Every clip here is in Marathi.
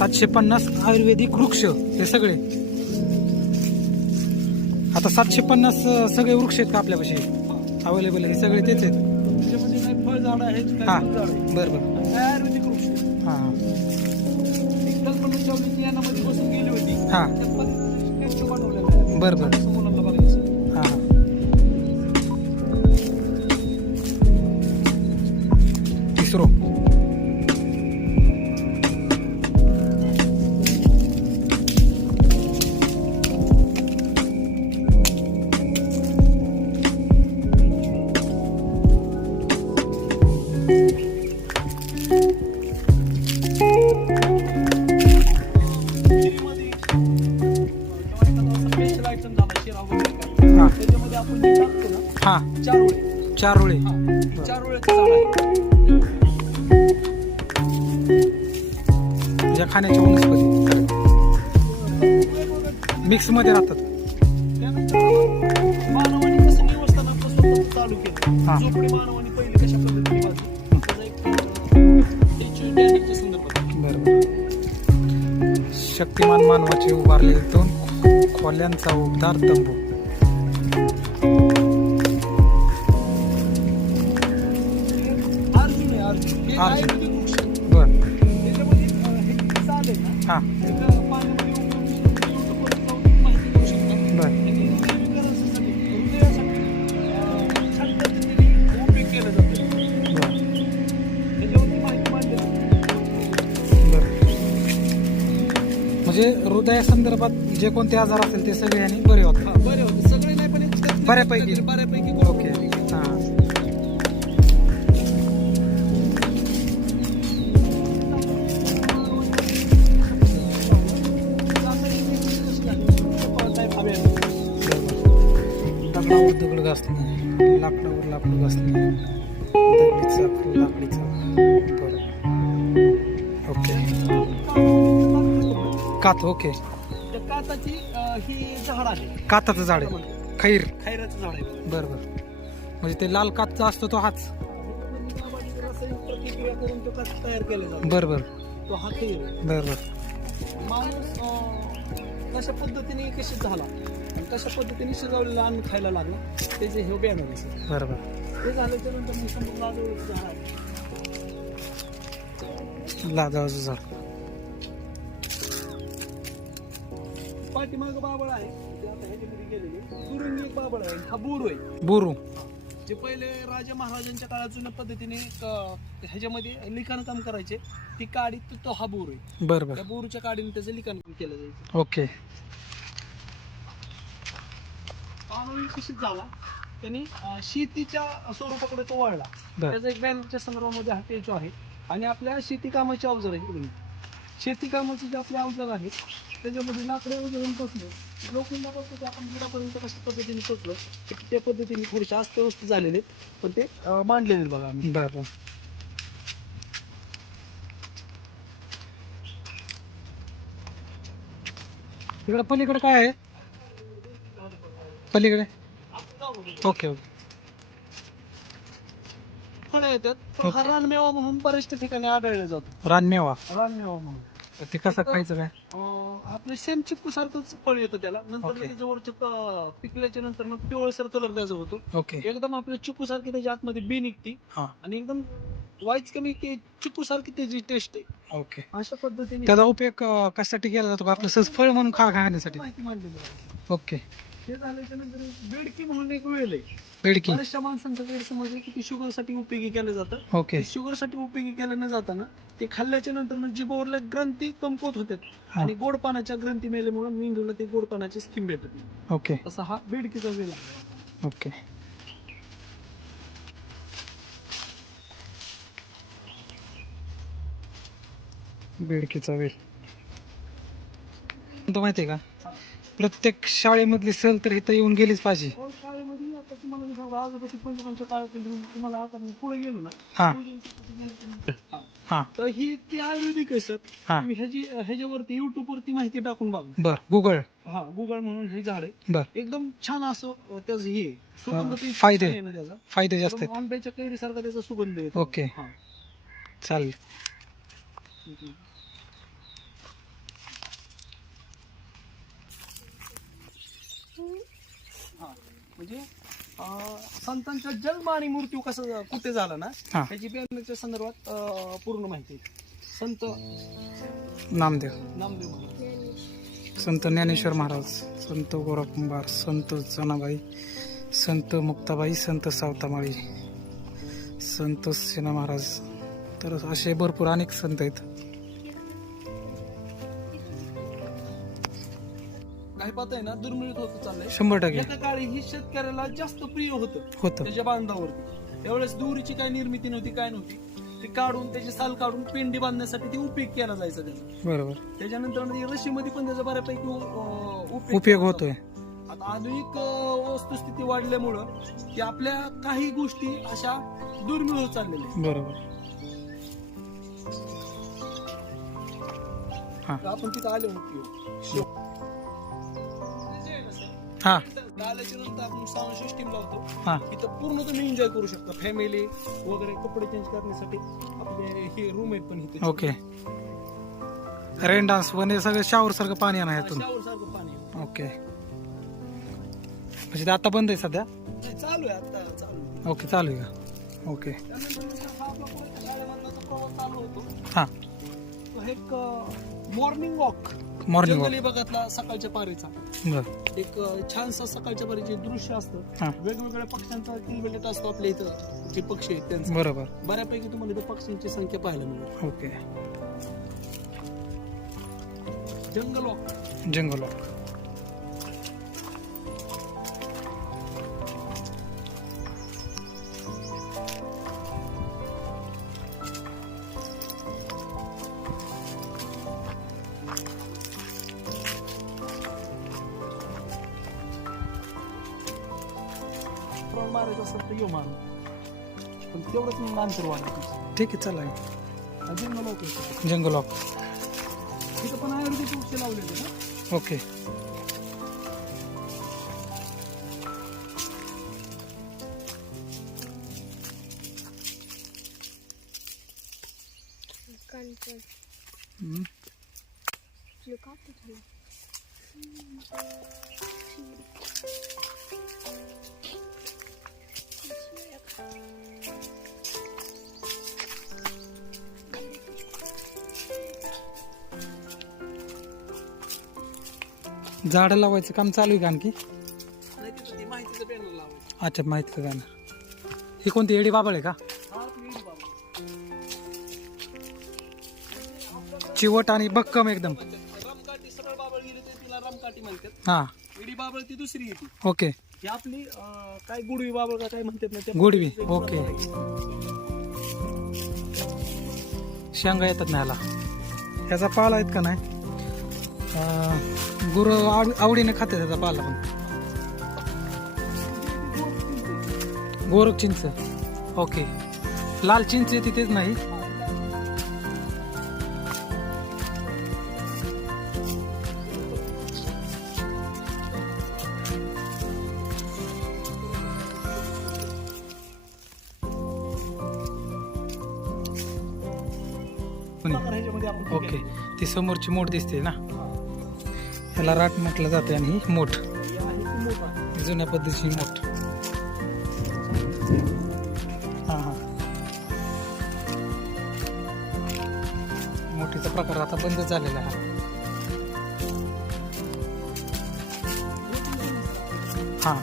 सातशे पन्नास आयुर्वेदिक वृक्ष हे सगळे. आता सातशे पन्नास सगळे वृक्ष आहेत का आपल्यापाशी? अवेलेबल हे सगळे तेच आहेत. त्याच्यामध्ये काही फळ झाड आहेत हा बरं बरं. आयुर्वेदिक वृक्ष? हां. हां. एक कल्पना त्याची technique च्या संदर्भात. बरोबर. शक्तिमान मानवाचे उभारले दोन खोल्यांचा उबदार तंबू. बर. म्हणजे हृदयासंदर्भात जे कोणते आजार असेल ते सगळे यांनी बरे होतात. हा, बरे होते सगळे नाही पण बऱ्यापैकी. बऱ्यापैकी दगड घासणे लाकडावर लाकूड घासणे दगडी चाक लाकडी चाक बरं ओके. कात ओके. काताची ही झाड आहे. काताचं झाड आहे. खैर. खैराचं झाड आहे. बरं बरं. म्हणजे ते लाल कातचा असतो तो हाच. प्रतिक्रिया करून तो कात तयार केला जातो बरं बरं. तो हा खैर. बरं बरं. माणूस कशा पद्धतीने विकसित झाला? आणि कशा पद्धतीने शिजवलेलं अन्न खायला लागला. त्याचे हे बॅन होते सर. बरं बरं ते झाल्याच्यानंतर मग समजा लाजवळचं झाड आहे. झाड पाठीमागं बाबळ आहे. ते आता ह्याच्यामध्ये गेलेले. एक बाबळ आहे. हा बोरू आहे. बोरू. जे पहिले राजा महाराजांच्या काळात जुन्या पद्धतीने ह्याच्यामध्ये लिखाण काम करायचे ती काडी तो- तो हा बोर आहे. बरं त्या बरं बोरूच्या काडीने त्याचं लिखाण काम केलं जायचं. ओके. मानवी विकसित झाला. त्यांनी शेतीच्या स्वरूपाकडे तो वळला. बरं. त्याचा एक बँकच्या संदर्भामध्ये हा पेजो आहे. आणि आपल्या शेती कामाचे अवजार आहे शेती कामाचे जे आपले अवजार आहेत त्याच्यामध्ये लाकडे वगैरे पोचलो लोखंडापासून ते आपण बुडापर्यंत कशा पद्धतीने पोचलो त्या पद्धतीने थोडेसे अस्तव्यस्त झालेले आहेत, पण ते अं, मांडलेले आहेत बघा आम्ही. बरं तिकडं पलीकडे काय आहे? पलीकडे. Okay okay. फळं येतात पण हा रानमेवा म्हणून बऱ्याचशा ठिकाणी आढळला जातो रानमेवा. रानमेवा म्हणून. ते कसं खायचं काय? अं, आपलं सेम चिक्कू सारखंच फळ येतं त्याला. नंतर Okay. प- पिकल्याच्या नंतर मग पिवळसर कलर त्याचा होतो. ओके. एकदम आपल्या चिकू सारखी त्याच्या आतमध्ये बी निघती. हां. आणि एकदम वाईच कमी की चिकू सारखी त्याची टेस्ट आहे. ओके. अशा पद्धतीने त्याचा उपयोग अं, कशासाठी केला जातो? का आपलं सहज फळ म्हणून खा खाण्यासाठी. माहिती मांडलेली आहे. ओके. ते झाल्याच्यानंतर बेडकी म्हणून एक वेळ आहे. बेडकी. बऱ्याचशा माणसांचा गैरसमज आहे की ती शुगरसाठी उपयोगी केलं जातं. ओके. शुगरसाठी उपयोगी केलं न जाताना ते खाल्ल्याच्या नंतर जिभेवरल्या ग्रंथी कमकुवत होतात हा. आणि गोड पाण्याच्या ग्रंथी मेल्यामुळे मेंदूला ते गोड पाण्याची स्कीम भेटत नाही. ओके. असा हा बेडकीचा वेळ आहे. ओके. बेडकीचा वेल तो माहिती आहे का? प्रत्येक शाळेमधली सहल तर इथं येऊन गेलीच पाहिजे. हो, शाळेमध्ये आता तुम्हाला मी सांगू, आजोबाची पंचमांच्या काळात तुम्हाला आता मी पुढे गेलो ना हा. हा. हा. तर ही ती आयुर्वेदिक आहे सर. हा. तुम्ही ह्याची ह्याच्यावरती युट्यूब वरती माहिती टाकून बघा. बर गुगल हा गुगल म्हणून हे झाड आहे. बर. एकदम छान असं अं, त्याचं हे आहे. सुगंध ते फायदे. छान आहे ना त्याचा. फायदे जास्त एकदम आंब्याच्या कैरीसारखा त्याचा सुगंध येतो. ओके. हा. चालेल हा म्हणजे संतांचा जन्म आणि मृत्यू कसं कुठे झाला ना हा. त्याची बियाण्याच्या संदर्भात अं, पूर्ण माहिती आहे. संत नामदेव. नामदेव महाराज संत ज्ञानेश्वर महाराज संत गोरखकुंभार संत जनाबाई संत मुक्ताबाई संत सावतामाळी संत सेना महाराज तर असे भरपूर अनेक संत आहेत. पाहत आहे ना दुर्मिळ होत चाललंय. शंभर टक्के. काळी ही शेतकऱ्याला जास्त प्रिय होतं होतं. त्याच्या बांधावरती. त्यावेळेस दोरीची काही निर्मिती नव्हती काय नव्हती. ते काढून त्याची साल काढून पेंडी बांधण्यासाठी ते उपयोग केला जायचा त्याचा. बरोबर. त्याच्यानंतर रशीमध्ये पण त्याचा बऱ्यापैकी उपयोग होतोय. आता आधुनिक वस्तुस्थिती वाढल्यामुळं की आपल्या काही गोष्टी अशा दुर्मिळ होत चाललेल्या. बरोबर. हा. आपण तिथं आले होतो. हा. आल्याच्यानंतर आपण साऊंड सिस्टीम लावतो. हा. इथं पूर्ण तुम्ही एन्जॉय करू शकता. फॅमिली वगैरे कपडे चेंज करण्यासाठी आपले हे रूम आहेत पण इथे. ओके रेन डान्स पण हे सगळं शावर सारखं पाणी येणार ह्यातून शावर सारखं पाणी आहे. ओके म्हणजे ते आता बंद आहे सध्या? नाही, चालू आहे आता चालू आहे. ओके चालू आहे का? ओके त्यानंतर हा आपला पुढे शाळेमधला जो प्रवास चालू होतो. हा. तो एक मॉर्निंग वॉक मॉर्निंग जंगली भागातला सकाळच्या पारीचा. बर. एक अं, छानसा सकाळच्या पारीचे दृश्य असतं. हा. वेगवेगळ्या पक्ष्यांचा किलबिलेट असतो आपल्या इथं जे पक्षी आहेत त्यांचा. बरोबर. बऱ्यापैकी तुम्हाला इथं पक्ष्यांची संख्या पाहायला मिळेल. ओके. जंगल वॉक जंगल ड्रोन अंतर ठीक आहे चला जंगल आहे. जंगल वॉक तिथं पण आयुर्वेदिक वृक्ष ओके. झाडं लावायचं काम चालू आहे का आणखी? नाही माहितीचं बॅनर अच्छा माहिती का गाणं ही कोणती एडी बाबळ आहे का? चिवट आणि भक्कम एकदम. हा. बाबळ ती दुसरी ओके. आपली काय गुडवी बाबळ का काय म्हणतात ना गुडवी, ओके. शेंगा येतात ना ह्याला. ह्याचा पाला आहेत का नाही? गुरु आवडीने खाते त्याचा पाला पण. गोरख चिंच. ओके. लाल चिंच येते तेच नाही. ओके. ती समोरची मोठ दिसते ना. ह्याला राट म्हटलं जाते आणि ही मोठ. जुन्या पद्धतीची मोठ. हा हा. मोठीचा प्रकार आता बंद झालेला आहे. हा.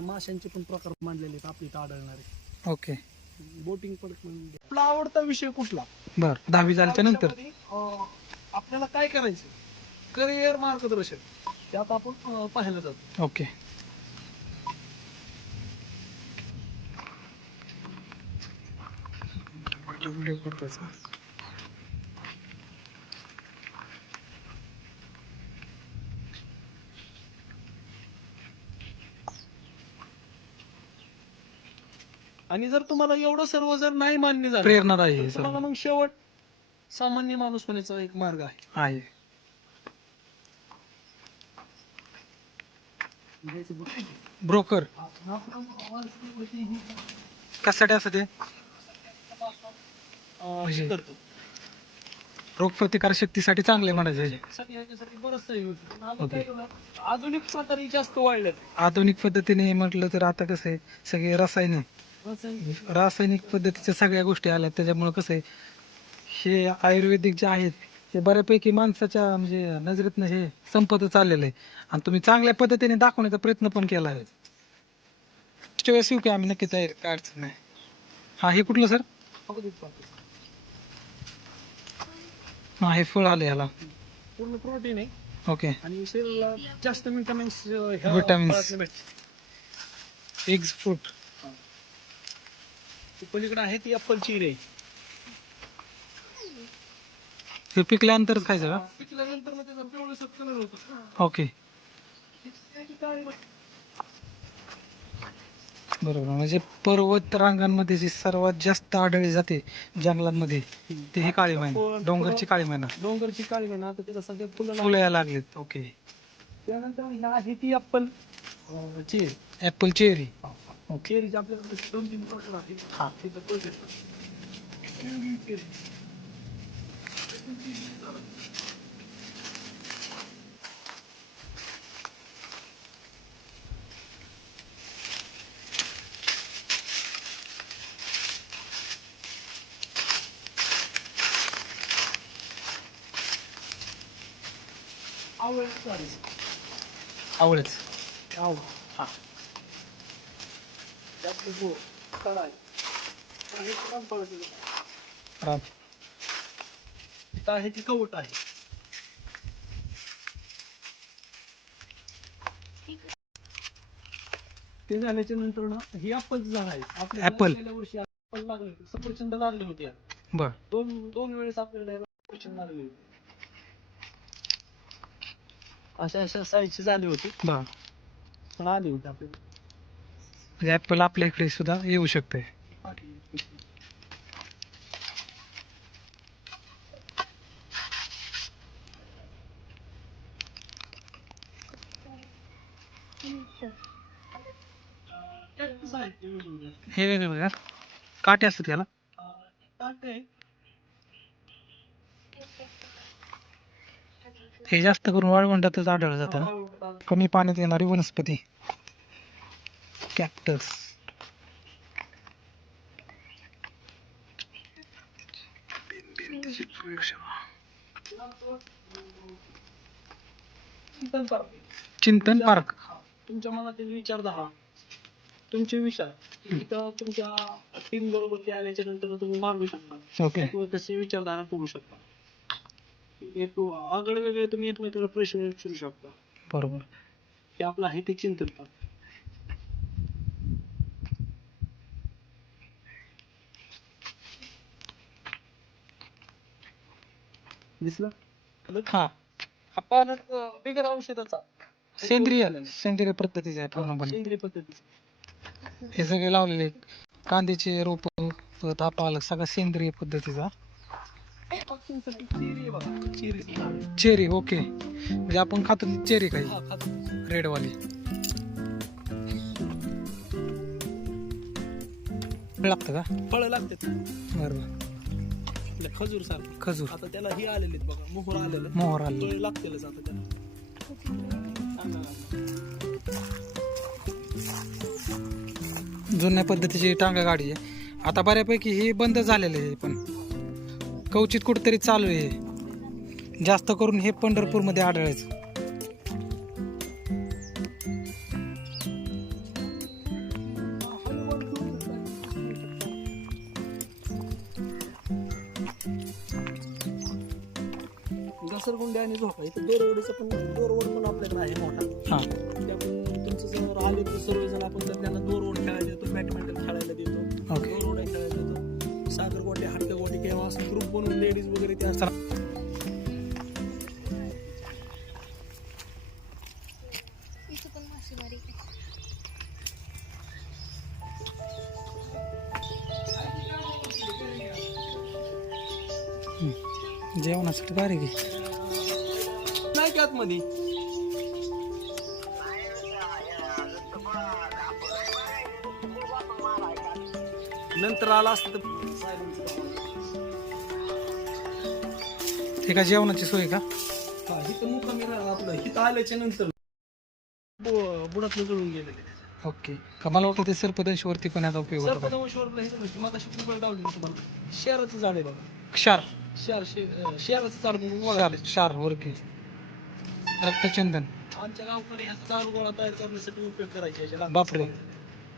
माशांचे पण प्रकार मांडलेले आहेत आपल्या इथं आढळणारे. ओके. बोटिंग पण आपला आवडता विषय कुठला? बर दहावी झाल्याच्यानंतर. अं, आपल्याला काय करायचं करिअर मार्गदर्शन. ते आता आपण अं, पाहायला जातो. ओके. आणि जर तुम्हाला एवढं सर्व जर नाही मान्य झालं प्रेरणादायी तर आहे तुम्हाला सर मग शेवट सामान्य माणूस होण्याचा एक मार्ग आहे. आहे. ब्रोकर. कशासाठी असं ते? अं, हे करतो. रोगप्रतिकार शक्तीसाठी चांगले म्हणायचे साठी ह्याच्यासाठी बरंच काही होतं. पण आता काय झालं, आधुनिक प्रकारे जास्त वाढलं आधुनिक पद्धतीने म्हटलं तर आता कसं आहे सगळे रासायनिक. रासायनिक. रासायनिक पद्धतीच्या सगळ्या गोष्टी आल्या त्याच्यामुळे कसं आहे हे आयुर्वेदिक जे आहेत हे बऱ्यापैकी माणसाच्या म्हणजे नजरेतनं हे संपत चाललेलं आहे. आणि तुम्ही चांगल्या पद्धतीने दाखवण्याचा प्रयत्न पण केला आहे. त्याच्या वेळेस येऊ की आम्ही नक्की तयार काय अडचण नाही. हा हे कुठलं सर. हा हे फळ आलं याला. पूर्ण प्रोटीन आहे. ओके. आणि शरीराला जास्त विटामिन्स Vitamins. एग्स फ्रूट पलीकडे आहे ती अप्पल चिरे हे पिकल्यानंतरच खायचं का? पिकल्यानंतर मग त्याचा पिवळसर कलर होतो. ओके. बरोबर. म्हणजे पर्वत रांगांमध्ये जी सर्वात जास्त आढळली जाते जंगलांमध्ये ते ही काळी मैना डोंगरची काळी मैना. डोंगरची काळी म्हणा आता त्याचा सगळ्यात फुलं. फुलं यायला लागलेत. ओके. त्यानंतर ह्या आहे ती अप्पल चेरी. Apple cherry. चेरीचे आपल्याकडे दोन तीन प्रकार आहेत. हा. तिथं तो. आवळ्याचं झाड आहे. आवडच आवळं. हा त्यातलं गो कडा आहे आणि ते रामफळाचं झाड आहे. राम इथं आहे ती कवट आहे? ते झाल्याच्यानंतर ना ही ऍपलचं झाड आहे Apple. गेल्या वर्षी लागले होते. सफरचंद लागले होते. बर. दोन दोन वेळेस आपल्याला याला सफरचंद लागले होते. अशा अशा साईजचे झाले होते. बर. पण आले होते आपल्याला. म्हणजे ऍपल आपल्या इकडे सुद्धा येऊ शकते आहे ते वेगवेगळं. हे वेगळं का काटे असतात त्याला हे जास्त करून वाळवंटातच आढळलं जातं ना. कमी पाण्यात येणारी वनस्पती. कॅक्टस चिंतन पार्क. तुमच्या मनातील विचार दहा तुमचे विचार. इथं तुमच्या टीम बरोबर ते आल्याच्यानंतर तुम्ही मांडू शकता. ओके. किंवा तसे विचारधारा करू शकता. एक आगळे वेगळे तुम्ही एकमेकाला प्रश्न विचारू शकता. बरोबर. हे आपलं आहे ते चिंतन पार्क दिसलं? हा. हा. पाण्यात बिगर औषधाचा सेंद्रिय सेंद्रिय पद्धतीचे आहे पूर्णपणे. सेंद्रिय पद्धती हे सगळे लावलेले आहेत. कांद्याचे रोप परत हा पालक सगळा सेंद्रिय पद्धतीचा. चिरी ओके. म्हणजे आपण खातो ती चेरी काही. रेडवाली. लागतं का? फळं लागतात. बरोबर आपल्या खजूर सारखं. खजूर. आता त्याला हे आलेले आहेत बघा मोहर आलेले. मोहर आले फळे लागतीलच आता त्याला. जुन्या पद्धतीची टांगा गाडी आहे. आता बऱ्यापैकी हे बंद झालेलं आहे पण कवचित कुठेतरी चालू आहे. जास्त करून हे पंढरपूरमध्ये आढळायचं घसरगुंडी आणि झोपा इथं दोरवडीचं पण दोरवड पण आपल्याकडे आहे मोठा. हां. तुमचं जर आले तर सर्वजण आपण त्यांना दोरवड बॅडमिंटन खेळायला देतो. ओके दोरवड खेळायला देतो. सागर गोटे हटके गोटे किंवा असं ग्रुप बनवून लेडीज वगैरे ते असतात. जेवणासाठी बारीक आहे. नाही की आतमध्ये? नंतर आला असतं तर हे का जेवणाची सोय का? हा इथं मुक्कामी राहणार आपलं इथं आल्याच्यानंतर. बु- बुडातलं जळून गेलेले. ओके. का मला वाटतं ते सर्पदंशवरती पण याचा उपयोग होतो हे मग अशी लावली तुम्हाला झाड आहे बघा. क्षार. झाड वरती रक्तचंदन. आमच्या गावकडे ह्याचा गोळा तयार करण्यासाठी उपयोग करायचे. बापरे.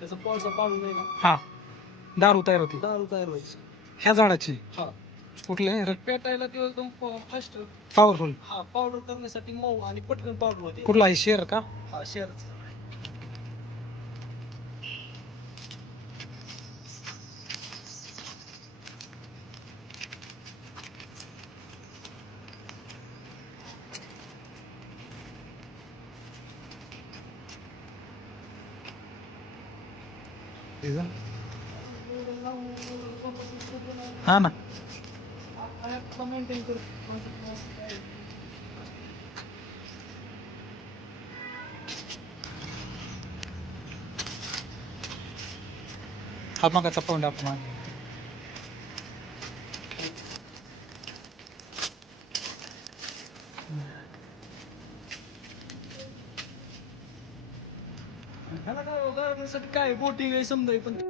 त्याचा पावसा नाही ना. हा. दारू तयार होती. दारू तयार व्हायची. ह्या झाडाची. हा. कुठले? पेटायला ते एकदम फास्ट पॉवरफुल हा पावडर करण्यासाठी मऊ आणि पटकन पावडर होते. कुठला? आहे शेअर का? हा शेअरच हा ना मेंटेन कर हा मगाचा पाऊंड आपण काय काय बोटिंग आहे समजा पण